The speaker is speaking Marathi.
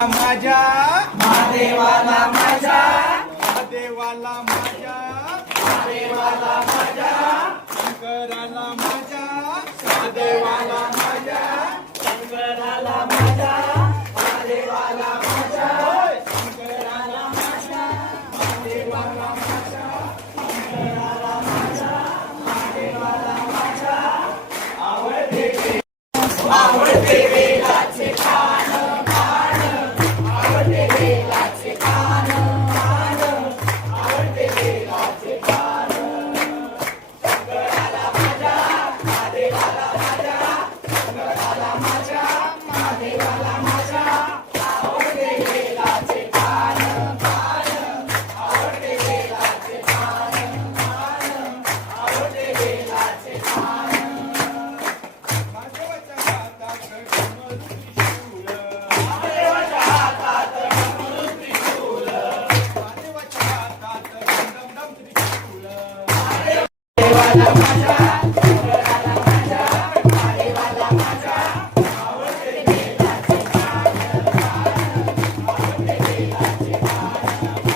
माझ्या महादेवाला माझ्या महादेवाला माझ्या महादेवाला माझ्या शंकराला माझ्या महादेवाला माझ्या शंकराला माझ्या महादेवाला माझ्या शंकराला माझ्या महादेवाला माझ्या शंकराला माझ्या महादेवाला माझ्या आवडते वेलाचे कान कान आवडते वेलाचे कान कान आवडते वेलाचे कान शंकराला माझ्या महादेवाला माझ्या शंकराला माझ्या महादेवाला माझ्या आवडते वेलाचे कान कान आवडते वेलाचे कान कान आवडते वेलाचे कान महादेवाच्या हातात कमळ त्रिशूळ महादेवाच्या हातात कमळ त्रिशूल महादेवाच्या हातात डम डम त्रिशूल देवाला माझ्या